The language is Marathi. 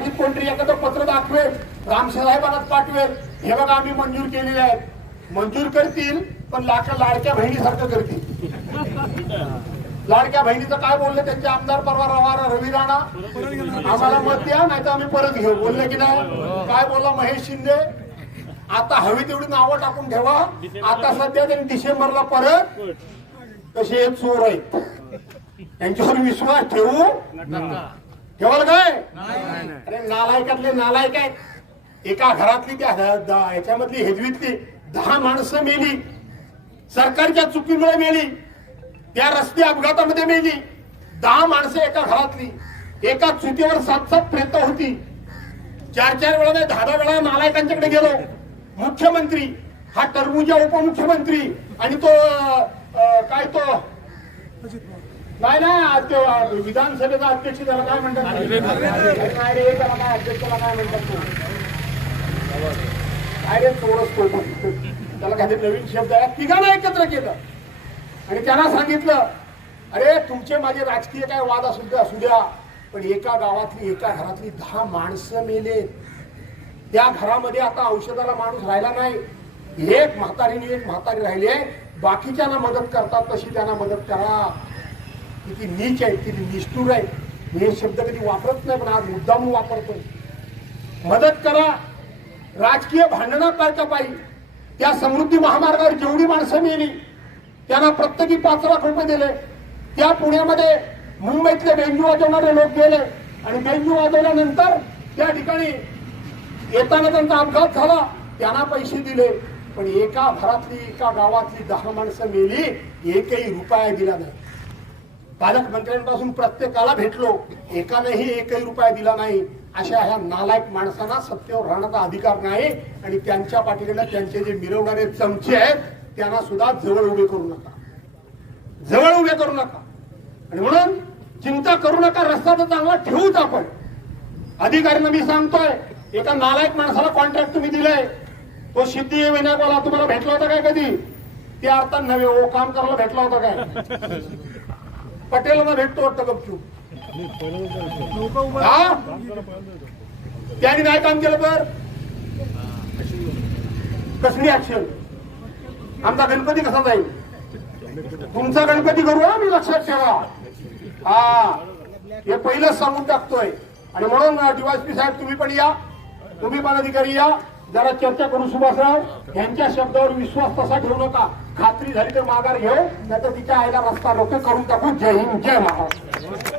कोणतरी एखादं पत्र दाखवेल रामसाहेबांना पाठवेल हे बघा आम्ही मंजूर केलेले आहेत मंजूर करतील पण लाडक्या लाडक्या बहिणीसारखं करतील लाडक्या बहिणीचं काय बोलले त्यांचे आमदार परवा रवा रवी राणा आम्हाला मत द्या नाही तर आम्ही परत घेऊ बोलले की नाही काय बोला महेश शिंदे आता हवी तेवढी नावं टाकून ठेवा आता सध्या त्यांनी डिसेंबरला परत कसे चोर आहेत त्यांच्यावर विश्वास ठेवू केवळ काय अरे नालायकातले नालायक आहेत एका घरातली त्या याच्यामधली हेजवीतली दहा माणसं मेली सरकारच्या चुकीमुळे मेली त्या रस्ते अपघातामध्ये मेली दहा माणसं एका घरातली एका चुकीवर सात सात प्रेत होती चार चार वेळा नाही दहा दहा वेळा नालायकांच्याकडे गेलो मुख्यमंत्री हा टरबुजा उपमुख्यमंत्री आणि तो काय तो नाही नाही विधानसभेचा अध्यक्ष त्याला काय म्हणतात काय रे त्याला काय अध्यक्ष त्याला काय म्हणतात काय रे चोरस तो त्याला काहीतरी नवीन शब्द आहे तिघांना एकत्र केलं आणि त्यांना सांगितलं अरे तुमचे माझे राजकीय काय वाद असू द्या असू द्या पण एका गावातली एका घरातली दहा माणसं मेले त्या घरामध्ये आता औषधाला माणूस राहिला नाही एक म्हातारीने एक म्हातारी राहिली आहे बाकीच्यांना मदत करतात तशी त्यांना मदत करा किती नीच आहे किती निष्ठूर मी हे शब्द कधी वापरत नाही पण आज मुद्दाम वापरतो मदत करा राजकीय भांडणा करता पाहिजे त्या समृद्धी महामार्गावर जेवढी माणसं मेली त्यांना प्रत्येकी पाच लाख रुपये दिले त्या पुण्यामध्ये मुंबईतले बेंजू वाजवणारे लोक गेले आणि बेंजू वाजवल्यानंतर त्या ठिकाणी येताना त्यांचा अपघात झाला त्यांना पैसे दिले पण एका घरातली एका गावातली दहा माणसं मेली एकही रुपया दिला नाही पालकमंत्र्यांपासून प्रत्येकाला भेटलो एकानेही एकही रुपया दिला नाही अशा ह्या नालायक माणसांना सत्तेवर राहण्याचा अधिकार नाही आणि त्यांच्या पाठीकडे त्यांचे जे मिरवणारे चमचे आहेत त्यांना सुद्धा जवळ उभे करू नका जवळ उभे करू नका आणि म्हणून चिंता करू नका रस्ता तर चांगला ठेवूच आपण अधिकाऱ्यांना मी सांगतोय एका नालायक माणसाला कॉन्ट्रॅक्ट तुम्ही दिलाय तो सिद्धी विनायकवाला तुम्हाला भेटला होता काय कधी त्या अर्थात नव्हे ओ काम करायला भेटला होता काय पटेलना भेटतो वाटतं गपचूप हा त्याने नाही काम केलं तर कसली ऍक्शन आमचा गणपती कसा जाईल तुमचा गणपती करू मी लक्षात ठेवा हा हे पहिलंच सांगून टाकतोय आणि म्हणून डीवायसपी साहेब तुम्ही पण या तुम्ही पण अधिकारी या जरा चर्चा करू सुभाषराव यांच्या शब्दावर विश्वास तसा ठेवू नका खात्री झाली तर माघार घेऊ नाही तर तिच्या आईला रस्ता रोखे करून टाकू जय हिंद जय महाराष्ट्र